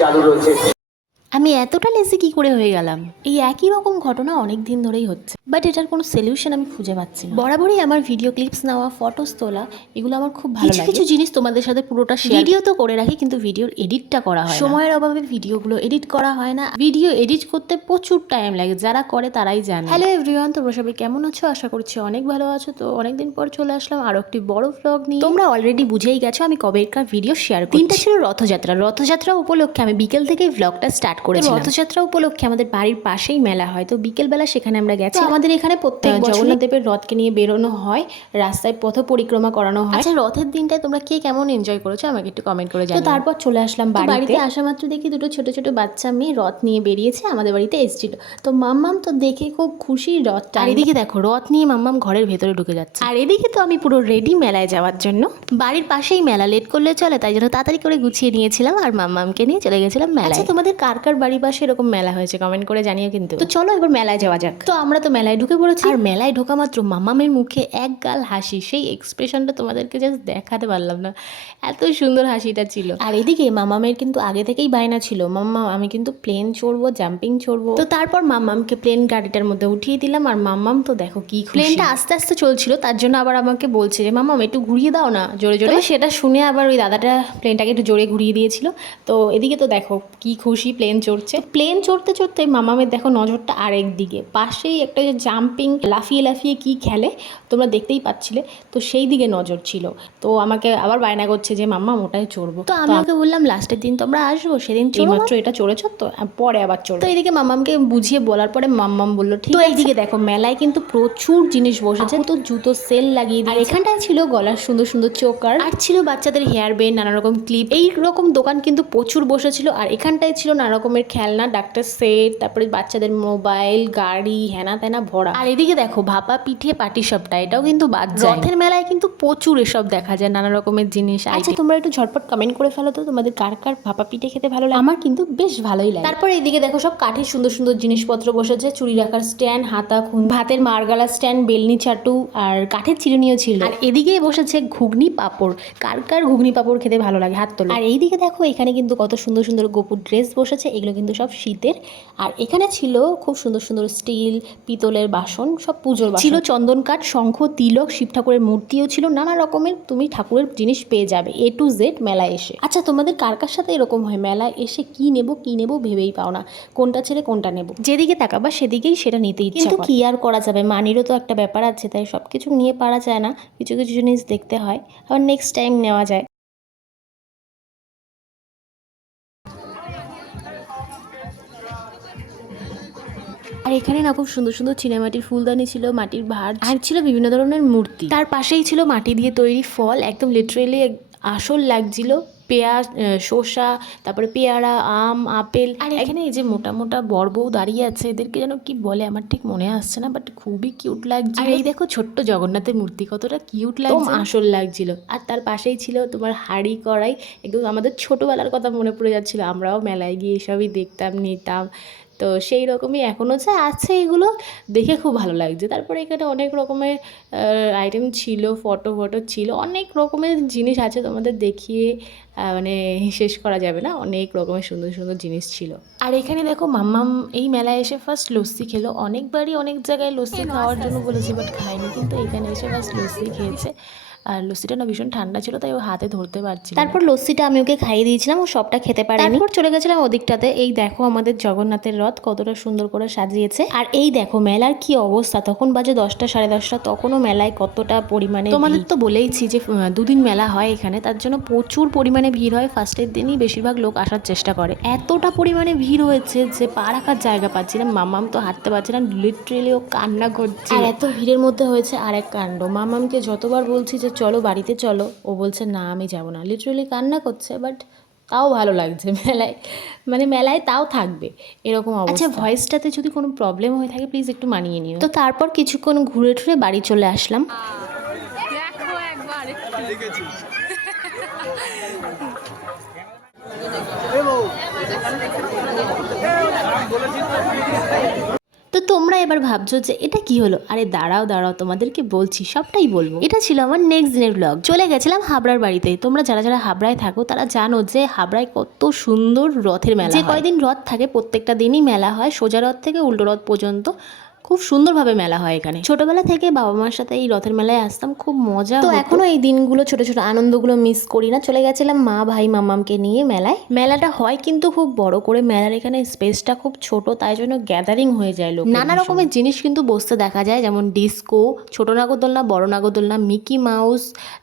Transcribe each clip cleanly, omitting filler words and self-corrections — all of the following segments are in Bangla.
চালু রয়েছে। আমি এতটা লেজি কি করে হয়ে গেলাম? এই একই রকম ঘটনা অনেক দিন ধরেই হচ্ছে, বাট এটার কোনো সলিউশন আমি খুঁজে পাচ্ছি না। বরাবরই আমার ভিডিও ক্লিপস নেওয়া, ফটোস তোলা, এগুলো আমার খুব ভালো লাগে। কিছু জিনিস তোমাদের সাথে পুরোটা ভিডিও তো করে রাখি, কিন্তু ভিডিওর এডিটটা করা হয় না। সময়ের অভাবে ভিডিওগুলো এডিট করা হয় না। ভিডিও এডিট করতে প্রচুর টাইম লাগে, যারা করে তারাই জানে। হ্যালো এভরিওয়ান, তোমরা সবাই কেমন আছো? আশা করছি অনেক ভালো আছো। তো অনেকদিন পর চলে আসলাম আরো একটি বড় ভ্লগ নিয়ে। তোমরা অলরেডি বুঝেই গেছো আমি কবেকার ভিডিও শেয়ার করছি। দিনটা ছিল রথযাত্রা। রথযাত্রা উপলক্ষে আমি বিকেল থেকেই ভ্লগটা স্টার্ট করেছিলাম। রথযাত্রা উপলক্ষে আমাদের বাড়ির পাশেই মেলা হয়, তো বিকেলবেলা সেখানে আমরা গেছি। আমাদের এখানে প্রত্যেক জগন্নাথ দেবের রথকে নিয়ে বেরোনো হয়, রাস্তায় পথ পরিক্রমা করানো হয়। আচ্ছা, রথের দিনটায় তোমরা কে কেমন এনজয় করেছো আমাকে একটু কমেন্ট করে জানাও। তো তারপর চলে আসলাম বাড়িতে। আসা মাত্র দেখি দুটো ছোট ছোট বাচ্চা মেয়ে রথ নিয়ে বেরিয়েছে, আমাদের বাড়িতে এসেছিল। তো মাম্মাম তো দেখে খুব খুশি রথটা। আর এদিকে দেখো রথ নিয়ে মাম্মাম ঘরের ভেতরে ঢুকে যাচ্ছে। আর এদিকে তো আমি পুরো রেডি মেলায় যাওয়ার জন্য। বাড়ির পাশেই মেলা, লেট করলে চলে, তাই জন্য তাড়াতাড়ি করে গুছিয়ে নিয়েছিলাম আর মাম্মামকে নিয়ে চলে গেছিলাম মেলায়। আচ্ছা, তোমাদের কার কার বাড়ির পাশে এরকম মেলা হয়েছে কমেন্ট করে জানিও কিন্তু। তো চলো এবার মেলায় যাওয়া যাক। তো আমরা তো মেলায় ঢুকে পড়েছি, আর মেলায় ঢোকা মাত্র মাম্মামের মুখে এক গাল হাসি। সেই এক্সপ্রেশনটা তোমাদেরকে জাস্ট দেখাতে পারলাম না, এত সুন্দর হাসিটা ছিল। আর এদিকে মাম্মামের কিন্তু আগে থেকেই বায়না ছিল, মাম্মা আমি কিন্তু প্লেন চড়বো, জাম্পিং চড়বো। তো তারপর মাম্মামকে প্লেন গাড়িটার মধ্যে উঠিয়ে দিলাম, আর মাম্মাম তো দেখো কি খুশি। প্লেনটা আস্তে আস্তে চলছিল, তার জন্য আবার আমাকে বলছে যে মাম্মাম একটু ঘুরিয়ে দাও না জোরে জোরে। সেটা শুনে আবার ওই দাদাটা প্লেনটাকে একটু জোরে ঘুরিয়ে দিয়েছিল। তো এদিকে তো দেখো কি খুশি প্লেন চড়ছে। প্লেন চড়তে চড়তে মামামের দেখো নজরটা আরেক দিকে, পাশেই একটা যে জাম্পিং লাফিয়ে লাফিয়ে কি খেলে তোমরা দেখতেই পাচ্ছিলে, তো সেই দিকে নজর ছিল। তো আমাকে আবার বায়না করছে যে মাম্মা ওটাই চড়বো। তো আমি ওকে বললাম লাস্টের দিন তোমরা আসবো, সেদিন মাত্র এটা চড়েছ তো পরে আবার চড়বো। তো এইদিকে মাম্মামকে বুঝিয়ে বলার পরে মাম্মাম বললো ঠিক আছে। এইদিকে দেখো মেলায় কিন্তু প্রচুর জিনিস বসেছে, তো জুতো সেল লাগিয়ে দিয়ে। আর এখানটায় ছিল গলার সুন্দর সুন্দর চোকার, আর ছিল বাচ্চাদের হেয়ার ব্যান্ড, নানা রকম ক্লিপ, এই রকম দোকান কিন্তু প্রচুর বসেছিল। আর এখানটায় ছিল নানা রকমের খেলনা, ডাক্তার সেট, তারপরে বাচ্চাদের মোবাইল, গাড়ি, হেনা তেনা ভরা। আর এদিকে দেখো ভাপা পিঠে পাটি সবটা, এটাও কিন্তু বাদ যায়। রথের মেলায় কিন্তু প্রচুর এসব দেখা যায়, নানা রকমের জিনিস। আচ্ছা, তোমরা একটু ঝটপট কমেন্ট করে ফেলো তো তোমাদের কার কার ভাপা পিঠে খেতে ভালো লাগে। আমার কিন্তু বেশ ভালোই লাগে। তারপর এইদিকে দেখো সব কাঠের সুন্দর সুন্দর জিনিসপত্র বসেছে, চুড়ি রাখার স্ট্যান্ড, হাতা খুন, ভাতের মারগালা স্ট্যান্ড, বেলনি চাটু, আর কাঠের চিরুনিও ছিল। আর এদিকে বসেছে ঘুগনি পাঁপড়। কার কার ঘুগনি পাঁপড় খেতে ভালো লাগে হাত তোলো। আর এইদিকে দেখো এখানে কিন্তু কত সুন্দর সুন্দর গোপুর ড্রেস বসেছে, এগুলো কিন্তু সব শীতের। আর এখানে ছিল খুব সুন্দর সুন্দর স্টিল, পিতলের বাসন, সব পুজোর বাসন ছিল, চন্দন কাঠ, শঙ্খ, তিলক, শিব ঠাকুরের মূর্তিও ছিল, নানা রকমের তুমি ঠাকুরের জিনিস পেয়ে যাবে A to Z মেলায় এসে। আচ্ছা, তোমাদের কার কার সাথে এরকম হয় মেলায় এসে কি নেব ভেবেই পাও না, কোনটা ছেড়ে কোনটা নেব, যেদিকে তাকাবা সেদিকেই সেটা নিতে ইচ্ছা করে। কিন্তু কি আর করা যাবে, মানিরও তো একটা ব্যাপার আছে, তাই সব কিছু নিয়ে পারা যায় না, কিছু কিছু জিনিস দেখতে হয়, আবার নেক্সট টাইম নেওয়া যায়। আর এখানে না খুব সুন্দর সুন্দর চীনামাটির ফুলদানি ছিল, মাটির ভাঁড়, আর ছিল বিভিন্ন ধরনের মূর্তি। তার পাশেই ছিল মাটি দিয়ে তৈরি ফল, একদম লিটারেলি আসল লাগছিল। পেঁয়াজ, শসা, তারপরে পেয়ারা, আম, আপেল। আর এখানে এই যে মোটা মোটা বড় বউ দাঁড়িয়ে আছে, এদেরকে যেন কি বলে আমার ঠিক মনে আসছে না, বাট খুবই কিউট লাগছিল। আর এই দেখো ছোট্ট জগন্নাথের মূর্তি, কতটা কিউট লাগছে, আসল লাগছিল। আর তার পাশেই ছিল তোমার হাঁড়ি কড়াই, একদম আমাদের ছোটবেলার কথা মনে পড়ে যাচ্ছিল, আমরাও মেলায় গিয়ে এসবই দেখতাম, নিতাম। তো সেই রকমই এখনও যে আছে, এগুলো দেখে খুব ভালো লাগছে। তারপরে এখানে অনেক রকমের আইটেম ছিল, ফটো ছিল, অনেক রকমের জিনিস আছে, তোমাদের দেখিয়ে মানে শেষ করা যাবে না, অনেক রকমের সুন্দর সুন্দর জিনিস ছিল। আর এখানে দেখো মাম্মাম এই মেলায় এসে ফার্স্ট লস্যি খেলো, অনেকবারই অনেক জায়গায় লস্যি খাওয়ার জন্য বলেছি, বাট খায়নি, কিন্তু এখানে এসে ফার্স্ট লস্যি খেয়েছে। আর লস্যিটা না ভীষণ ঠান্ডা ছিল, তাই ও হাতে ধরতে পারছিল। তারপর লস্যিটা আমি ওকে খাইয়ে দিয়েছিলাম, ও সবটা খেতে পারেনি। তারপর চলে গেছিলাম ওদিকটাতে। এই দেখো আমাদের জগন্নাথের রথ কতটা সুন্দর করে সাজিয়েছে। আর এই দেখো মেলার কি অবস্থা, তখন বাজে 10টা 10:30, তখনও মেলায় কতটা পরিমাণে। তোমাদের তো বলেইছি যে দুদিন মেলা হয় এখানে, তার জন্য প্রচুর পরিমাণে ভিড় হয়। ফার্স্টের দিনই বেশিরভাগ লোক আসার চেষ্টা করে, এতটা পরিমাণে ভিড় হয়েছে যে পা রাখার জায়গা পাচ্ছি না। মামাম তো হাঁটতে পারছে না, লিটারেলি ও কান্না করছে। আর এত ভিড়ের মধ্যে হয়েছে আরেক কাণ্ড, মামামকে যতবার বলছি যে চলো বাড়িতে চলো, ও বলছে না আমি যাব না, লিটারেলি কান্না করছে। বাট তাও ভালো লাগছে মেলায়, মানে মেলায় তাও থাকবে এরকম অবস্থা। আচ্ছা, ভয়েসটাতে যদি কোনো প্রবলেম হয়ে থাকে প্লিজ একটু মানিয়ে নিও। তো তারপর কিছুক্ষণ ঘুরে টুরে বাড়ি চলে আসলাম। তো তোমরা এবার ভাবছো যে এটা কি হলো, আরে দাঁড়াও দাঁড়াও তোমাদেরকে বলছি, সবটাই বলবো। এটা ছিল আমার নেক্সট দিনের ব্লগ। চলে গেছিলাম হাবড়ার বাড়িতে। তোমরা যারা যারা হাবড়ায় থাকো তারা জানো যে হাবড়ায় কত সুন্দর রথের মেলা। যে কয়দিন রথ থাকে প্রত্যেকটা দিনই মেলা হয়, সোজা রথ থেকে উল্টো রথ পর্যন্ত খুব সুন্দরভাবে মেলা হয় এখানে। ছোটবেলা থেকে বাবা মার সাথে এই রথের মেলায় আসতাম, খুব মজা। তো এখনো এই দিনগুলো, ছোট ছোট আনন্দগুলো মিস করি না। চলে গেছিলাম মা ভাই মামামকে নিয়ে মেলায়। মেলাটা হয় কিন্তু খুব বড় করে, মেলার এখানে স্পেসটা খুব ছোট, তাই জন্য গ্যাদারিং হয়ে যায় লোক। নানা রকমের জিনিস কিন্তু বসতে দেখা যায়, যেমন ডিস্কো, ছোট নাগরদোলনা, বড় নাগরদোলনা, মিকি মাউস,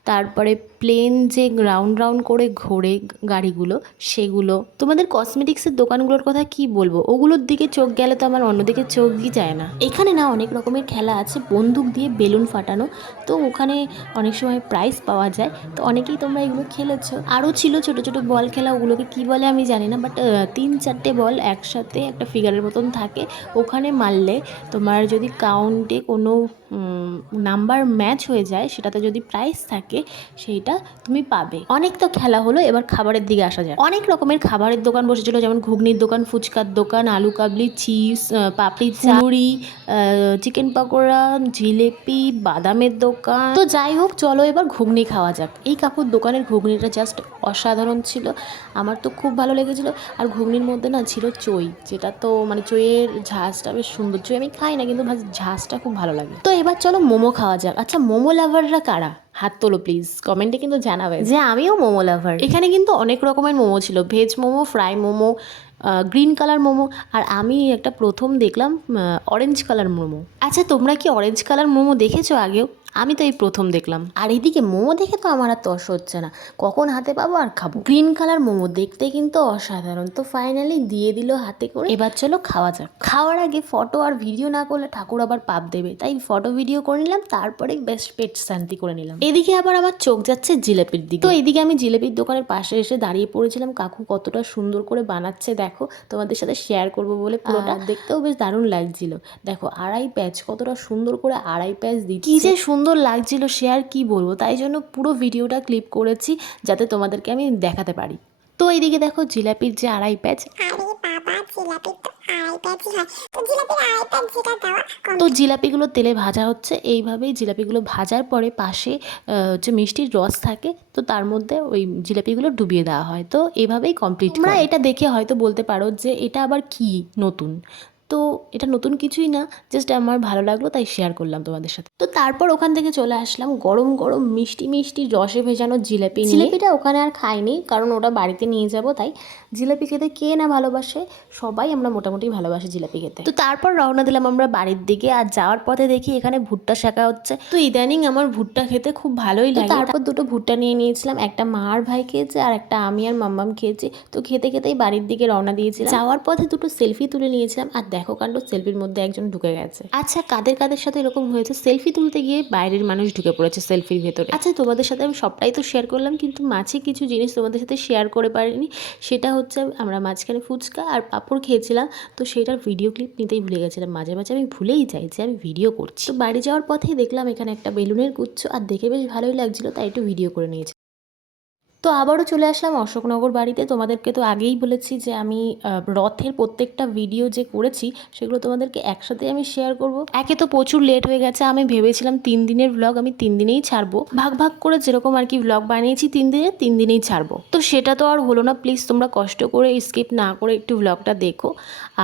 তারপরে প্লেন যে রাউন্ড রাউন্ড করে ঘোরে গাড়িগুলো, সেগুলো। তোমাদের কসমেটিক্সের দোকানগুলোর কথা কি বলবো, ওগুলোর দিকে চোখ গেলে তো আমার অন্যদিকে চোখই যায় না। এখানে না অনেক রকমের খেলা আছে, বন্দুক দিয়ে বেলুন ফাটানো, তো ওখানে অনেক সময় প্রাইজ পাওয়া যায়, তো অনেকেই তোমরা এগুলো খেলেছো। আরও ছিল ছোট ছোট বল খেলা, ওগুলোকে কি বলে আমি জানি না, বাট 3-4টে বল একসাথে একটা ফিগারের মতন থাকে, ওখানে মারলে তোমার যদি কাউন্টে কোনো নাম্বার ম্যাচ হয়ে যায়, সেটাতে যদি প্রাইজ থাকে সেইটা তুমি পাবে। অনেক তো খেলা হলো, এবার খাবারের দিকে আসা যায়। অনেক রকমের খাবারের দোকান বসেছিল, যেমন ঘুগনির দোকান, ফুচকার দোকান, আলু কাবলি, চিপস, পাপড়ি, মুড়ি, চিকেন পকোড়া, জিলেপি, বাদামের দোকান। তো যাই হোক, চলো এবার ঘুগনি খাওয়া যাক। এই কাকুর দোকানের ঘুগনিটা জাস্ট অসাধারণ ছিল, আমার তো খুব ভালো লেগেছিলো। আর ঘুগনির মধ্যে না ছিল চই, যেটা তো মানে চইয়ের ঝাঁজটা বেশ সুন্দর। চই আমি খাই না, কিন্তু ঝাঁজটা খুব ভালো লাগে। তো এবার চলো মোমো খাওয়া যাক। আচ্ছা, মোমো লাভাররা কারা? হাত তোলো প্লিজ, কমেন্টে কিন্তু জানাবে যে আমিও মোমো লাভার। এখানে কিন্তু অনেক রকমের মোমো ছিল, veg momo, fry momo, green colour momo, আর আমি একটা প্রথম দেখলাম অরেঞ্জ কালার মোমো। আচ্ছা, তোমরা কি অরেঞ্জ কালার মোমো দেখেছো আগেও? আমি তো এই প্রথম দেখলাম। আর এদিকে মোমো দেখে তো আমার আর তর্স হচ্ছে না, কখন হাতে পাবো আর খাবো। গ্রিন কালার মোমো দেখতে কিন্তু অসাধারণ। তো ফাইনালি দিয়ে দিল হাতে করে, এবার চলো খাওয়া যাক। খাওয়ার আগে ফটো আর ভিডিও না করলে ঠাকুর আবার পাপ দেবে, তাই ফটো ভিডিও করে নিলাম, তারপরে বেশ পেট শান্তি করে নিলাম। এদিকে আবার আমার চোখ যাচ্ছে জিলেপির দিকে। তো এদিকে আমি জিলেপির দোকানের পাশে এসে দাঁড়িয়ে পড়েছিলাম। কাকু কতটা সুন্দর করে বানাচ্ছে দেখো, তোমাদের সাথে শেয়ার করবো বলে পুরোটা। দেখতেও বেশ দারুণ লাগছিল। দেখো আড়াই প্যাচ, কতটা সুন্দর করে আড়াই প্যাচ দিচ্ছে, কি যে সুন্দর লাগছিল সে আর কি বলবো। তাই জন্য পুরো ভিডিওটা ক্লিপ করেছি, যাতে তোমাদেরকে আমি দেখাতে পারি। তো এইদিকে দেখো জিলাপির যে আড়াই প্যাচ, তো জিলাপিগুলো তেলে ভাজা হচ্ছে। এইভাবেই জিলাপিগুলো ভাজার পরে পাশে হচ্ছে মিষ্টির রস থাকে, তো তার মধ্যে ওই জিলাপিগুলো ডুবিয়ে দেওয়া হয়। তো এভাবেই কমপ্লিট। তোমরা এটা দেখে হয়তো বলতে পারো যে এটা আবার কি নতুন, তো এটা নতুন কিছুই না, জাস্ট আমার ভালো লাগলো তাই শেয়ার করলাম তোমাদের সাথে। তো তারপর ওখান থেকে চলে আসলাম গরম গরম মিষ্টি মিষ্টি রসে ভেজানো জিলাপি। জিলাপিটা ওখানে আর খাইনি, কারণ ওটা বাড়িতে নিয়ে যাব, তাই জিলাপি খেতে কে না ভালোবাসে, সবাই আমরা মোটামুটি ভালোবাসি জিলাপি খেতে। তো তারপর রওনা দিলাম আমরা বাড়ির দিকে। আর যাওয়ার পথে দেখি এখানে ভুট্টা শাকা হচ্ছে, তো ইদানিং আমার ভুট্টা খেতে খুব ভালোই লাগে। তারপর দুটো ভুট্টা নিয়ে নিয়েছিলাম, একটা মা আর ভাই খেয়েছে, আর একটা আমি আর মাম্মাম খেয়েছি। তো খেতে খেতেই বাড়ির দিকে রওনা দিয়েছিলাম। যাওয়ার পথে দুটো সেলফি তুলে নিয়েছিলাম, আর দেখো কাণ্ড, সেলফির মধ্যে একজন ঢুকে গেছে। আচ্ছা, কাদের কাদের সাথে এরকম হয়েছে, সেলফি তুলতে গিয়ে বাইরের মানুষ ঢুকে পড়েছে সেলফির ভেতরে। আচ্ছা, তোমাদের সাথে আমি সবটাই তো শেয়ার করলাম, কিন্তু মাঝে কিছু জিনিস তোমাদের সাথে শেয়ার করে পারিনি। সেটা হচ্ছে আমরা মাঝখানে ফুচকা আর পাঁপড় খেয়েছিলাম, তো সেটার ভিডিও ক্লিপ নিতেই ভুলে গেছিলাম। মাঝে মাঝে আমি ভুলেই যাই যে আমি ভিডিও করছি। তো বাড়ি যাওয়ার পথেই দেখলাম এখানে একটা বেলুনের গুচ্ছ, আর দেখে বেশ ভালোই লাগছিল, তাই একটু ভিডিও করে নিয়েছি। তো আবারও চলে আসলাম অশোকনগর বাড়িতে। তোমাদেরকে তো আগেই বলেছি যে আমি রথের প্রত্যেকটা ভিডিও যে করেছি সেগুলো তোমাদেরকে একসাথে আমি শেয়ার করব। একে তো প্রচুর লেট হয়ে গেছে, আমি ভেবেছিলাম 3 দিনের ভ্লগ আমি 3 দিনেই ছাড়বো, ভাগ ভাগ করে যেরকম আর কি ভ্লগ বানিয়েছি 3 দিনেই ছাড়বো। তো সেটা তো আর হলো না। প্লিজ তোমরা কষ্ট করে স্কিপ না করে একটু ভ্লগটা দেখো,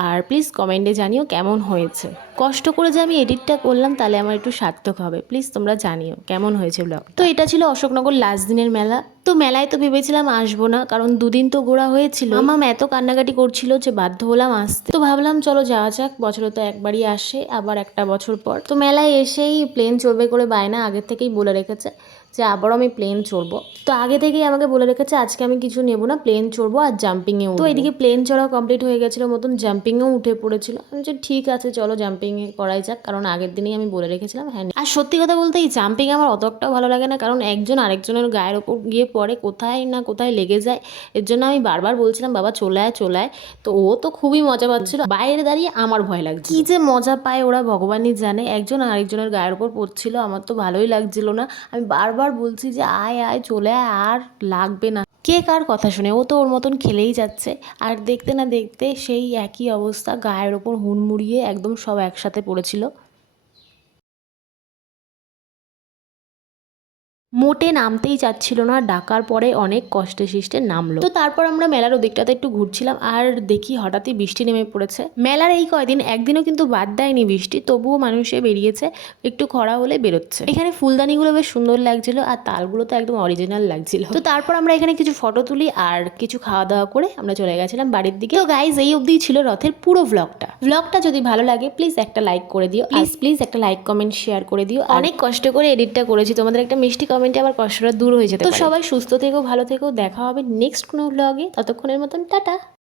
আর প্লিজ কমেন্টে জানিও কেমন হয়েছে। কষ্ট করে যে আমি এডিটটা করলাম তাহলে আমার একটু সার্থক হবে। প্লিজ তোমরা জানিও কেমন হয়েছে ভ্লগ। তো এটা ছিল অশোকনগর লাস্ট দিনের মেলা। তো মেলায় তো ভেবেছিলাম আসবো না, কারণ 2 দিন তো ঘোরা হয়েছিল। মামা এত কান্নাকাটি করছিল যে বাধ্য হলাম আসতে। তো ভাবলাম চলো যাওয়া যাক, বছরে তো একবারই আসে, আবার একটা বছর পর। তো মেলায় এসেই প্লেন চড়বে করে বায়না আগের থেকেই বলে রেখেছে যে আবারও আমি প্লেন চড়বো। তো আগে থেকেই আমাকে বলে রেখেছে আজকে আমি কিছু নেবো না, প্লেন চড়বো আর জাম্পিংয়ে উঠবো। তো এদিকে প্লেন চড়া কমপ্লিট হয়ে গেছিলো মতন, জাম্পিংয়েও উঠে পড়েছিল। আমি যে ঠিক আছে চলো জাম্পিংয়ে করাই যাক, কারণ আগের দিনেই আমি বলে রেখেছিলাম হ্যাঁ। আর সত্যি কথা বলতে এই জাম্পিং আমার অতটাও ভালো লাগে না, কারণ একজন আরেকজনের গায়ের ওপর গিয়ে পড়ে, কোথায় না কোথায় লেগে যায়। এর জন্য আমি বারবার বলছিলাম বাবা চলে আয় চলে আয়। তো ও তো খুবই মজা পাচ্ছিল, বাইরে দাঁড়িয়ে আমার ভয় লাগছে। কি যে মজা পায় ওরা ভগবানই জানে। একজন আরেকজনের গায়ের ওপর পড়ছিল, আমার তো ভালোই লাগছিল না। আমি বারবার বলছি যে আয় আয় চলে আয়, আর লাগবে না। কে কার কথা শুনে, ও তো ওর মতন খেলেই যাচ্ছে। আর দেখতে না দেখতে সেই একই অবস্থা, গায়ের ওপর হুড়মুড়িয়ে একদম সব একসাথে পড়েছিল। মোটে নামতেই চাচ্ছিল না, ডাকার পরে অনেক কষ্টে শিষ্টে নামলো। তো তারপর আমরা মেলার ওদিকটাতে একটু ঘুরছিলাম আর দেখি হঠাৎই বৃষ্টি নেমে পড়েছে। মেলার এই কয়দিন একদিনও কিন্তু বাদ দেয়নি বৃষ্টি, তবুও মানুষে বেরিয়েছে, একটু খরা হলে বেরোচ্ছে। এখানে ফুলদানিগুলো বেশ সুন্দর লাগছিল আর তালগুলো তো একদম অরিজিনাল লাগছিল। তো তারপর আমরা এখানে কিছু ফটো তুলি আর কিছু খাওয়া দাওয়া করে আমরা চলে গেছিলাম বাড়ির দিকে। তো গাইজ, এই অবধি ছিল রথের পুরো ব্লগটা যদি ভালো লাগে প্লিজ একটা লাইক করে দিও, প্লিজ একটা লাইক কমেন্ট শেয়ার করে দিও। অনেক কষ্ট করে এডিটটা করেছি, তোমাদের একটা মিষ্টি কমেন্টে আবার কষ্টটা দূর হয়ে যেতে পারে। তো সবাই সুস্থ থেকো, ভালো থেকো, দেখা হবে নেক্সট কোনো ব্লগে। ততক্ষণের মতন টাটা।